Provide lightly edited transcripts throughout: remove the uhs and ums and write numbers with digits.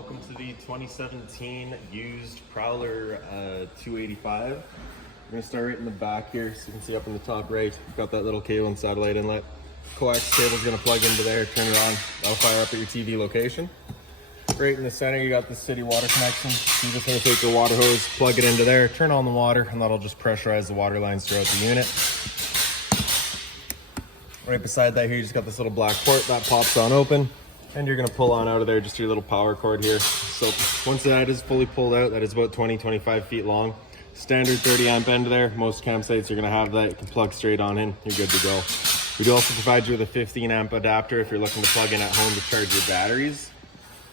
Welcome to the 2017 used Prowler 285. We're going to start right in the back here, so you can see up in the top right, we've got that little cable and satellite inlet. Coax cable is going to plug into there, turn it on, that'll fire up at your TV location. Right in the center, you got the city water connection. You're just going to take your water hose, plug it into there, turn on the water, and that'll just pressurize the water lines throughout the unit. Right beside that here, you just got this little black port that pops on open. And you're going to pull on out of there just your little power cord here. So once that is fully pulled out, that is about 20-25 feet long. Standard 30 amp end there. Most campsites are going to have that. You can plug straight on in. You're good to go. We do also provide you with a 15 amp adapter if you're looking to plug in at home to charge your batteries.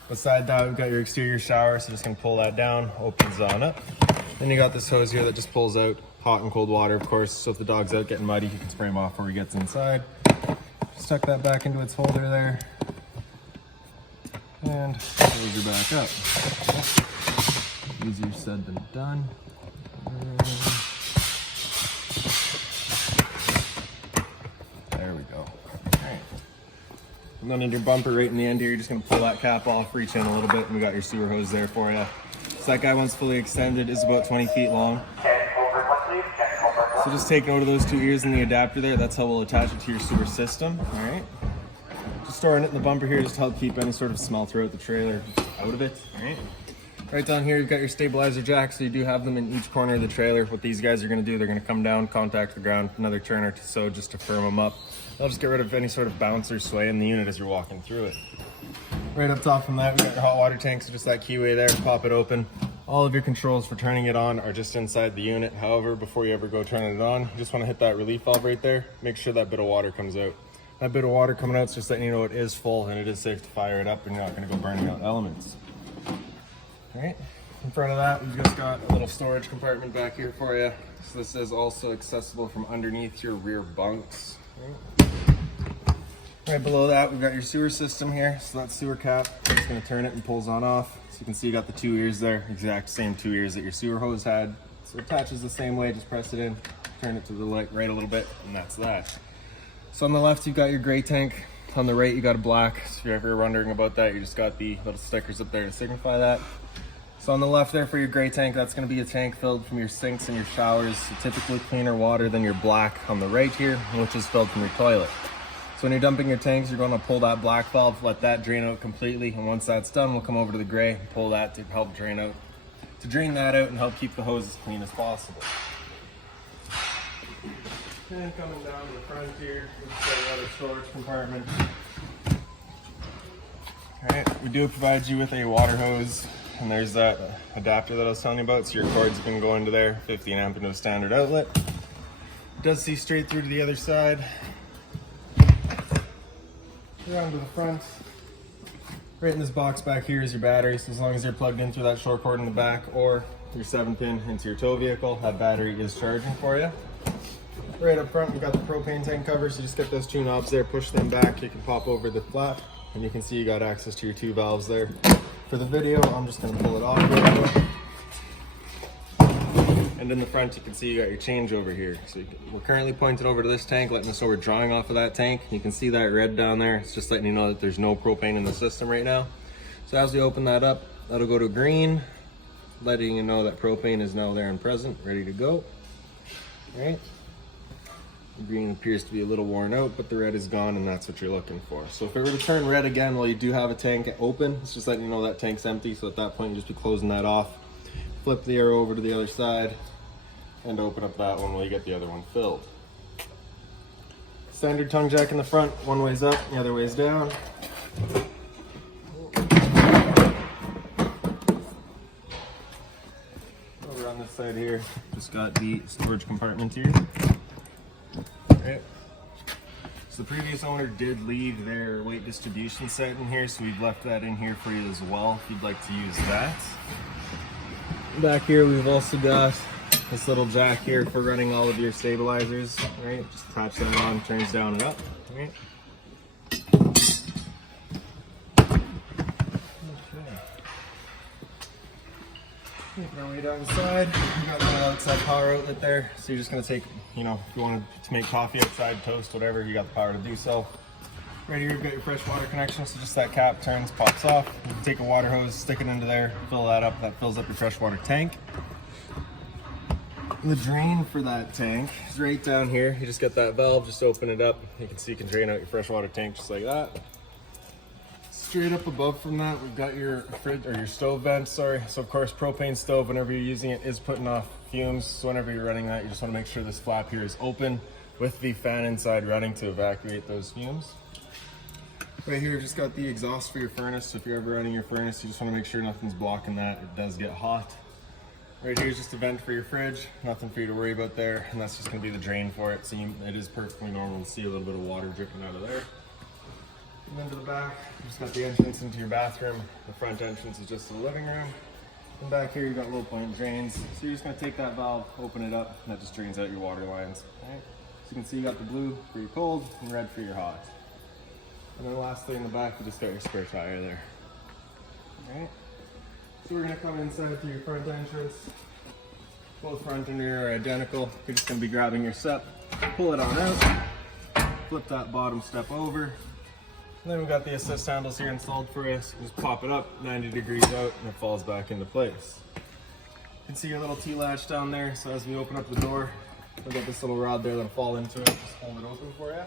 Beside that, we've got your exterior shower. So just going to pull that down, opens on up. Then you got this hose here that just pulls out hot and cold water, of course. So if the dog's out getting muddy, you can spray him off before he gets inside. Just tuck that back into its holder there. And close her back up. Easier said than done. There we go. Alright. And then in your bumper right in the end here, you're just going to pull that cap off, reach in a little bit, and we got your sewer hose there for you. So that guy, once fully extended, is about 20 feet long. So just take note of those two ears in the adapter there. That's how we'll attach it to your sewer system. Alright. Just storing it in the bumper here just to help keep any sort of smell throughout the trailer out of it. All right. Right down here, you've got your stabilizer jacks. So you do have them in each corner of the trailer. What these guys are going to do, they're going to come down, contact the ground, another turn or so just to firm them up. They'll just get rid of any sort of bounce or sway in the unit as you're walking through it. Right up top from that, we got your hot water tank. So just that keyway there, pop it open. All of your controls for turning it on are just inside the unit. However, before you ever go turning it on, you just want to hit that relief valve right there. Make sure that bit of water comes out. That bit of water coming out is just letting you know it is full and it is safe to fire it up and you're not going to go burning out elements. All right, in front of that, we've just got a little storage compartment back here for you. So this is also accessible from underneath your rear bunks. Right below that, we've got your sewer system here. So that sewer cap, I'm just going to turn it and pulls on off. So you can see you got the two ears there, exact same two ears that your sewer hose had. So it attaches the same way, just press it in, turn it to the right a little bit, and that's that. So on the left, you've got your gray tank. On the right, you got a black. So if you're ever wondering about that, you just got the little stickers up there to signify that. So on the left there for your gray tank, that's going to be a tank filled from your sinks and your showers. So typically cleaner water than your black on the right here, which is filled from your toilet. So when you're dumping your tanks, you're going to pull that black valve, let that drain out completely. And once that's done, we'll come over to the gray and pull that to help drain that out and help keep the hose as clean as possible. And coming down to the front here, we've got another storage compartment. Alright, we do provide you with a water hose, and there's that adapter that I was telling you about, so your cords can go into there, 15 amp into a standard outlet. It does see straight through to the other side. Around to the front. Right in this box back here is your battery, so as long as you're plugged in through that short cord in the back or your 7-pin into your tow vehicle, that battery is charging for you. Right up front, we've got the propane tank cover, so just get those two knobs there, push them back, you can pop over the flap, and you can see you got access to your two valves there. For the video, I'm just going to pull it off real quick. And in the front, you can see you got your change over here. So we're currently pointed over to this tank, letting us know we're drawing off of that tank. You can see that red down there. It's just letting you know that there's no propane in the system right now. So as we open that up, that'll go to green, letting you know that propane is now there and present, ready to go. All right. The green appears to be a little worn out, but the red is gone, and that's what you're looking for. So if it were to turn red again while you do have a tank open, it's just letting you know that tank's empty. So at that point, you just be closing that off. Flip the arrow over to the other side and open up that one while you get the other one filled. Standard tongue jack in the front, one way's up, the other way's down. Over on this side here, just got the storage compartment here. Right. So the previous owner did leave their weight distribution set in here, so we've left that in here for you as well if you'd like to use that. Back here we've also got this little jack here for running all of your stabilizers, right? Just attach that on, turns down and up, right? Making our way down the side, we got a little outside power outlet there, so you're just going to take, if you wanted to make coffee outside, toast, whatever, you got the power to do so. Right here, you've got your fresh water connection, so just that cap turns, pops off. You can take a water hose, stick it into there, fill that up. That fills up your freshwater tank. The drain for that tank is right down here. You just got that valve, just open it up. You can see you can drain out your freshwater tank just like that. Straight up above from that, we've got your fridge, or your stove vent, sorry. So of course, propane stove, whenever you're using it, is putting off fumes. So whenever you're running that, you just want to make sure this flap here is open with the fan inside running to evacuate those fumes. Right here, you've just got the exhaust for your furnace. So if you're ever running your furnace, you just want to make sure nothing's blocking that. It does get hot. Right here is just a vent for your fridge. Nothing for you to worry about there. And that's just going to be the drain for it. So it is perfectly normal to see a little bit of water dripping out of there. And then to the back, you just got the entrance into your bathroom. The front entrance is just the living room. And back here, you've got low point drains. So you're just going to take that valve, open it up, and that just drains out your water lines. Right? So you can see you got the blue for your cold and red for your hot. And then lastly in the back, you just got your spare tire there. Alright. So we're going to come inside to your front entrance. Both front and rear are identical. You're just going to be grabbing your step, pull it on out, flip that bottom step over. And then we've got the assist handles here installed for us. Just pop it up 90 degrees out and it falls back into place. You can see your little T-latch down there. So as we open up the door, we've got this little rod there that'll fall into it. Just hold it open for you.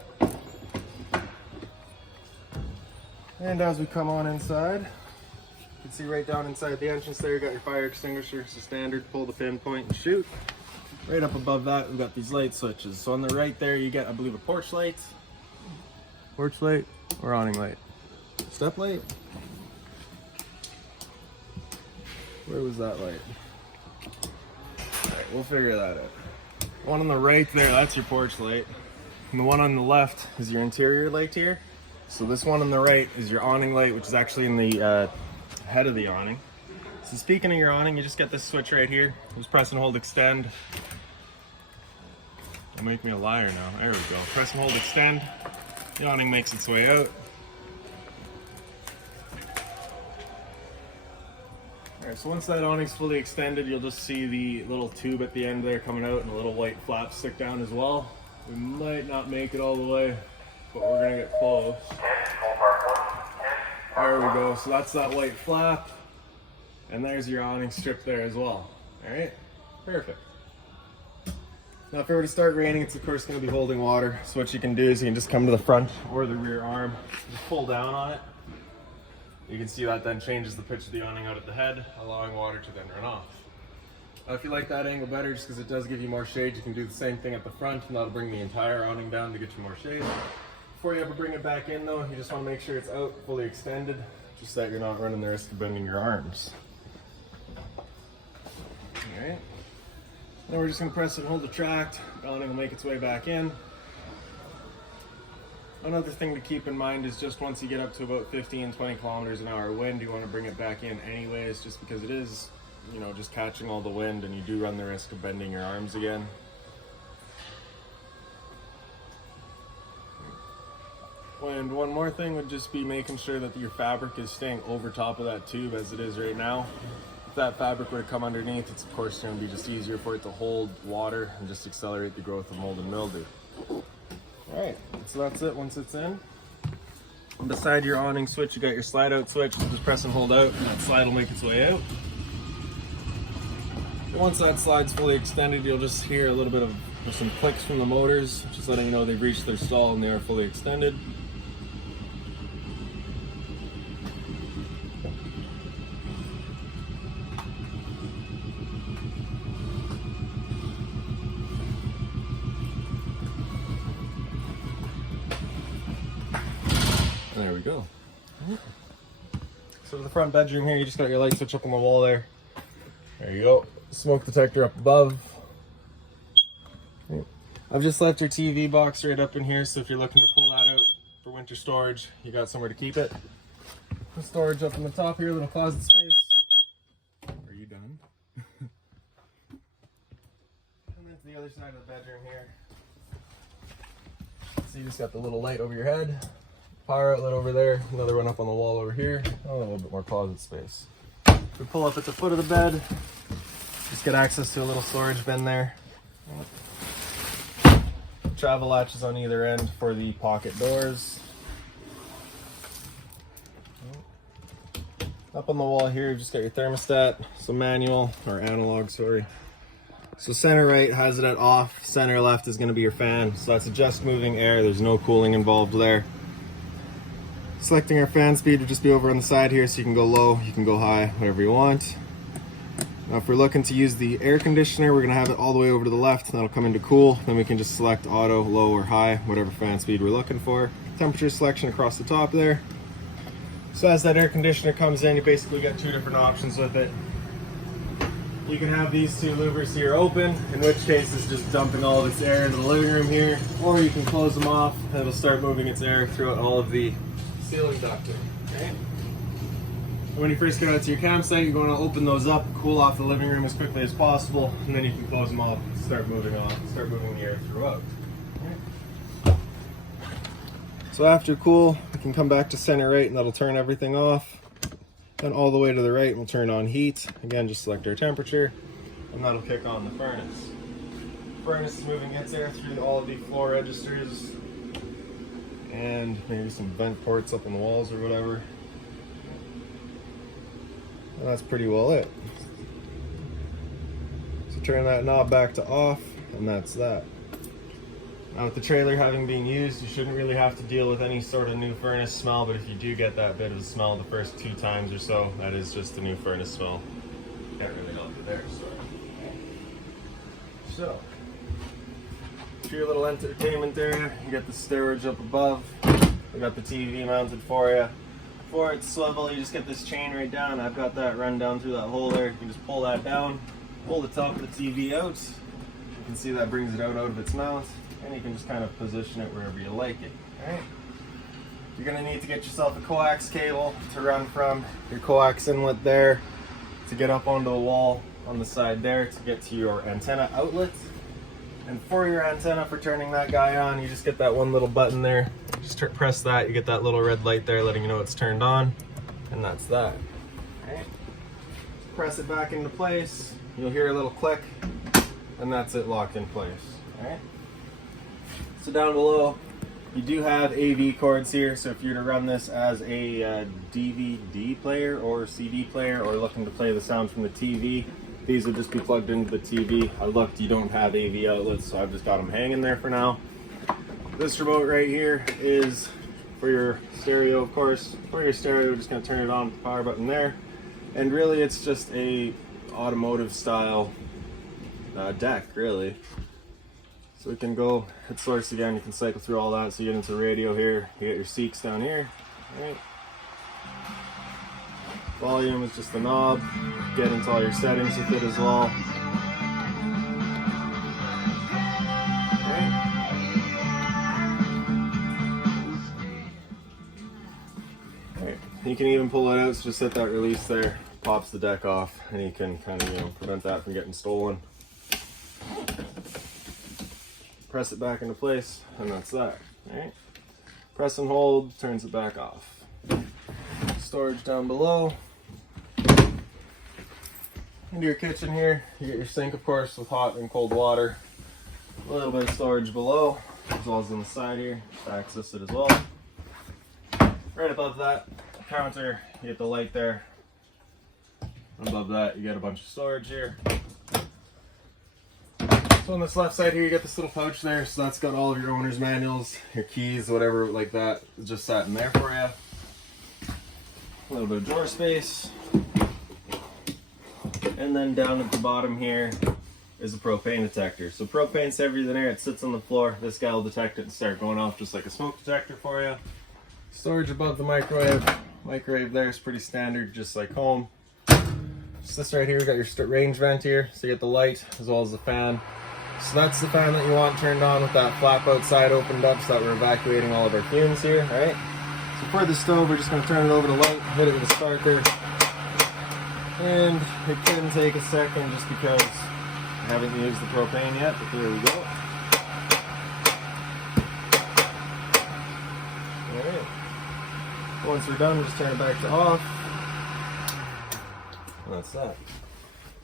And as we come on inside, you can see right down inside the entrance there, you got your fire extinguisher. It's a standard, pull the pin, point, and shoot. Right up above that, we've got these light switches. So on the right there, you get, I believe, a porch light or awning light. Step light? Where was that light? All right, we'll figure that out. One on the right there, that's your porch light. And the one on the left is your interior light here. So this one on the right is your awning light, which is actually in the head of the awning. So speaking of your awning, you just get this switch right here. Just press and hold extend. Don't make me a liar now. There we go. Press and hold extend. The awning makes its way out. Alright, so once that awning's fully extended, you'll just see the little tube at the end there coming out and a little white flap stick down as well. We might not make it all the way, but we're gonna get close. There we go, so that's that white flap, and there's your awning strip there as well. All right, perfect. Now if it were to start raining, it's of course gonna be holding water. So what you can do is you can just come to the front or the rear arm, just pull down on it. You can see that then changes the pitch of the awning out at the head, allowing water to then run off. If you like that angle better, just because it does give you more shade, you can do the same thing at the front, and that'll bring the entire awning down to get you more shade. Before you ever bring it back in though, you just want to make sure it's out, fully extended, just so that you're not running the risk of bending your arms. Alright. Then we're just going to press and hold the tract, the awning will make its way back in. Another thing to keep in mind is just once you get up to about 15-20 kilometers an hour wind, you want to bring it back in anyways, just because it is, you know, just catching all the wind and you do run the risk of bending your arms again. And one more thing would just be making sure that your fabric is staying over top of that tube as it is right now. If that fabric were to come underneath, it's of course going to be just easier for it to hold water and just accelerate the growth of mold and mildew. Alright, so that's it once it's in. And beside your awning switch, you got your slide out switch. Just press and hold out and that slide will make its way out. And once that slide's fully extended, you'll just hear a little bit of some clicks from the motors, just letting you know they've reached their stall and they are fully extended. There we go. So to the front bedroom here, you just got your light switch up on the wall there. There you go. Smoke detector up above. I've just left your TV box right up in here, so if you're looking to pull that out for winter storage, you got somewhere to keep it. The storage up on the top here, little closet space. Are you done? And then to the other side of the bedroom here. So you just got the little light over your head. Power outlet over there, another one up on the wall over here. Oh, a little bit more closet space. We pull up at the foot of the bed, just get access to a little storage bin there. Travel latches on either end for the pocket doors. Up on the wall here, you've just got your thermostat, so manual, or analog, sorry. So center right has it at off, center left is gonna be your fan. So that's just moving air, there's no cooling involved there. Selecting our fan speed would just be over on the side here, so you can go low, you can go high, whatever you want. Now if we're looking to use the air conditioner, we're gonna have it all the way over to the left, and that'll come into cool. Then we can just select auto, low, or high, whatever fan speed we're looking for. Temperature selection across the top there. So as that air conditioner comes in, you basically get two different options with it. You can have these two louvers here open, in which case it's just dumping all of its air into the living room here, or you can close them off and it'll start moving its air throughout all of the ceiling ducting. Okay? When you first get out to your campsite, you're going to open those up, cool off the living room as quickly as possible, and then you can close them off and start moving the air throughout. So after cool, we can come back to center right and that'll turn everything off. Then all the way to the right, we'll turn on heat. Again, just select our temperature, and that'll kick on the furnace. The furnace is moving its air through all of the floor registers, and maybe some vent ports up on the walls or whatever. And that's pretty well it. So turn that knob back to off, and that's that. Now with the trailer having been used, you shouldn't really have to deal with any sort of new furnace smell, but if you do get that bit of a smell the first 2 times or so, that is just a new furnace smell. Can't really help you there, sorry. So, for your little entertainment area, you got the storage up above. We got the TV mounted for you. For its swivel, you just get this chain right down. I've got that run down through that hole there. You can just pull that down, pull the top of the TV out. You can see that brings it out of its mount. And you can just kind of position it wherever you like it. Alright? You're going to need to get yourself a coax cable to run from your coax inlet there to get up onto the wall on the side there to get to your antenna outlet. And for your antenna, for turning that guy on, you just get that one little button there. Just press that, you get that little red light there letting you know it's turned on. And that's that. Alright? Press it back into place. You'll hear a little click. And that's it locked in place. Alright? So down below, you do have AV cords here, so if you're to run this as a DVD player or CD player or looking to play the sound from the TV, these would just be plugged into the TV. I looked, you don't have AV outlets, so I've just got them hanging there for now. This remote right here is for your stereo, of course. For your stereo, we're just going to turn it on with the power button there. And really, it's just a automotive style deck, really. So we can go hit source again, you can cycle through all that. So you get into radio here, you get your Seeks down here. Right. Volume is just the knob. Get into all your settings with it as well. Right. Right. You can even pull it out, so just hit that release there, pops the deck off, and you can kind of prevent that from getting stolen. Press it back into place, and that's that. Right? Press and hold, turns it back off. Storage down below. Into your kitchen here, you get your sink, of course, with hot and cold water. A little bit of storage below, as well as on the side here, just access it as well. Right above that counter, you get the light there. Above that, you get a bunch of storage here. So on this left side here, you get this little pouch there, so that's got all of your owner's manuals, your keys, whatever like that, just sat in there for you. A little bit of drawer space. And then down at the bottom here is a propane detector. So propane's heavier than air, it sits on the floor. This guy will detect it and start going off just like a smoke detector for you. Storage above the microwave. Microwave there is pretty standard, just like home. Just this right here, we got your range vent here, so you get the light as well as the fan. So that's the fan that you want turned on with that flap outside opened up so that we're evacuating all of our fumes here, right? So for the stove, we're just going to turn it over to light, hit it with a starter. And it can take a second just because I haven't used the propane yet, but there we go. Alright. Once we're done, just turn it back to off. And that's that.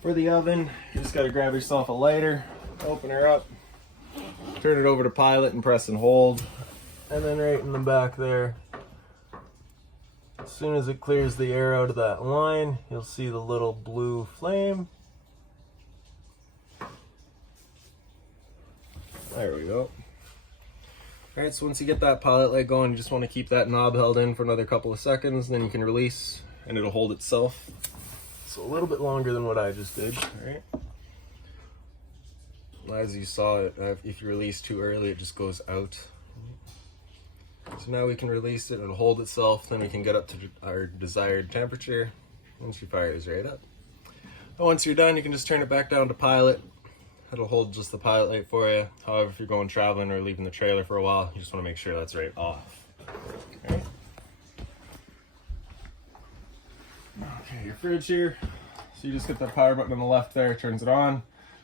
For the oven, you just got to grab yourself a lighter, open her up, turn it over to pilot and press and hold. And then right in the back there, soon as it clears the air out of that line, you'll see the little blue flame. There we go. Alright, so once you get that pilot light going, you just want to keep that knob held in for another couple of seconds, then you can release and it'll hold itself. So a little bit longer than what I just did. Alright. As you saw, if you release too early, it just goes out. So now we can release it, it'll hold itself, then we can get up to our desired temperature, and she fires right up. But once you're done, you can just turn it back down to pilot. It'll hold just the pilot light for you. However, if you're going traveling or leaving the trailer for a while, you just want to make sure that's right off. Okay, your fridge here. So you just get that power button on the left there, turns it on.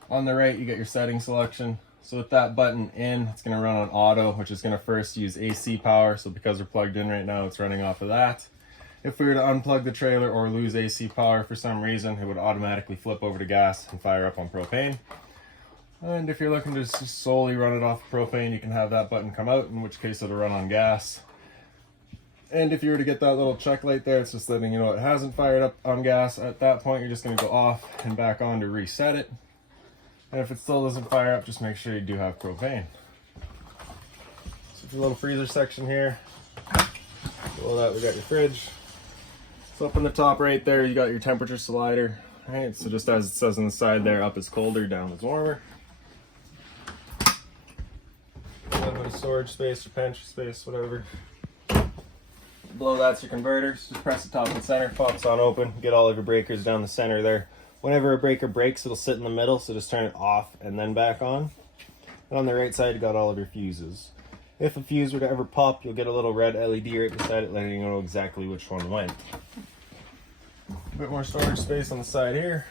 On the right, you get your setting selection. So with that button in, it's going to run on auto, which is going to first use AC power. So because we're plugged in right now, it's running off of that. If we were to unplug the trailer or lose AC power for some reason, it would automatically flip over to gas and fire up on propane. And if you're looking to just solely run it off propane, you can have that button come out, in which case it'll run on gas. And if you were to get that little check light there, it's just letting you know it hasn't fired up on gas. At that point, you're just going to go off and back on to reset it. And if it still doesn't fire up, just make sure you do have propane. So for the little freezer section here, below that we got your fridge. So up on the top right there, you got your temperature slider. All right, so just as it says on the side there, up is colder, down is warmer. A little bit of storage space or pantry space, whatever. Below that's your converters. Just press the top and center, pops on open. Get all of your breakers down the center there. Whenever a breaker breaks, it'll sit in the middle, so just turn it off and then back on. And on the right side, you got all of your fuses. If a fuse were to ever pop, you'll get a little red LED right beside it, letting you know exactly which one went. A bit more storage space on the side here.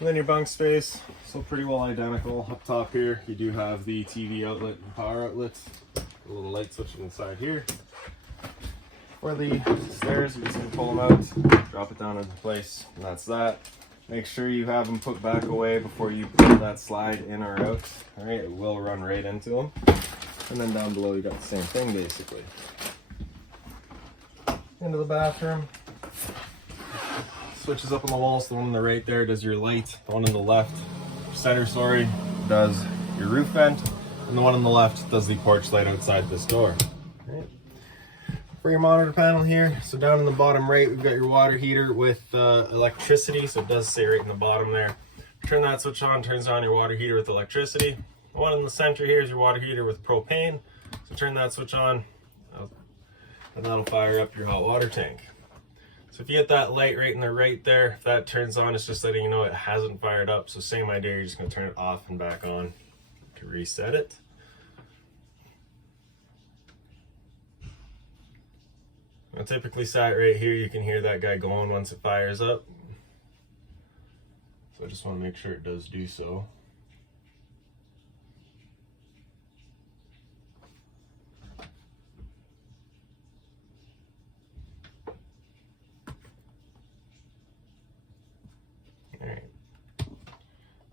And then your bunk space, so pretty well identical. Up top here, you do have the TV outlet and power outlets. A little light switch on the side here. For the stairs, you're just going to pull them out, drop it down into place, and that's that. Make sure you have them put back away before you pull that slide in or out. Alright, it will run right into them. And then down below, you got the same thing basically. Into the bathroom. Switches up on the walls. The one on the right there does your light. The one on the left, center, sorry, does your roof vent. And the one on the left does the porch light outside this door. Right. For your monitor panel here, so down in the bottom right, we've got your water heater with electricity. So it does say right in the bottom there. Turn that switch on, turns on your water heater with electricity. The one in the center here is your water heater with propane. So turn that switch on, and that'll fire up your hot water tank. So if you get that light right in the right there, if that turns on, it's just letting you know it hasn't fired up. So same idea, you're just going to turn it off and back on to reset it. Now typically sat right here, you can hear that guy going once it fires up. So I just want to make sure it does do so. Alright.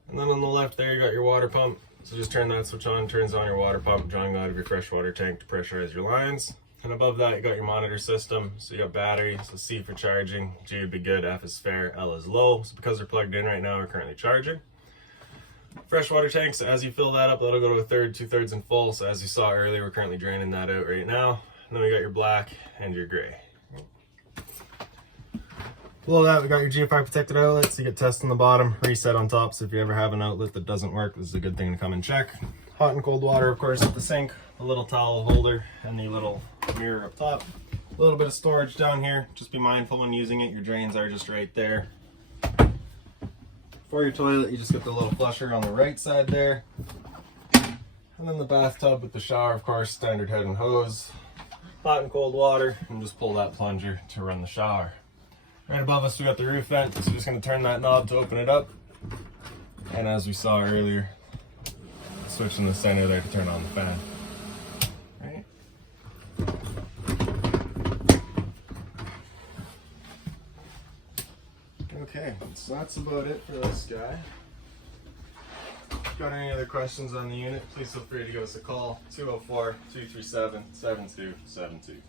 And then on the left there, you got your water pump. So just turn that switch on, turns on your water pump, drawing out of your freshwater tank to pressurize your lines. And above that, you got your monitor system. So you got battery, so C for charging, G would be good, F is fair, L is low. So because they're plugged in right now, we're currently charging. Freshwater tank, so as you fill that up, that'll go to a third, 2/3 and full. So as you saw earlier, we're currently draining that out right now. And then we got your black and your gray. Below that, we got your GFI protected outlets. You get test on the bottom, reset on top. So if you ever have an outlet that doesn't work, this is a good thing to come and check. Hot and cold water, of course, at the sink. A little towel holder and the little mirror up top. A little bit of storage down here. Just be mindful when using it. Your drains are just right there. For your toilet, you just get the little flusher on the right side there. And then the bathtub with the shower, of course, standard head and hose. Hot and cold water, and just pull that plunger to run the shower. Right above us, we got the roof vent, so we're just going to turn that knob to open it up. And as we saw earlier, switch in the center there to turn on the fan. Right. Okay, so that's about it for this guy. got any other questions on the unit, please feel free to give us a call, 204-237-7272.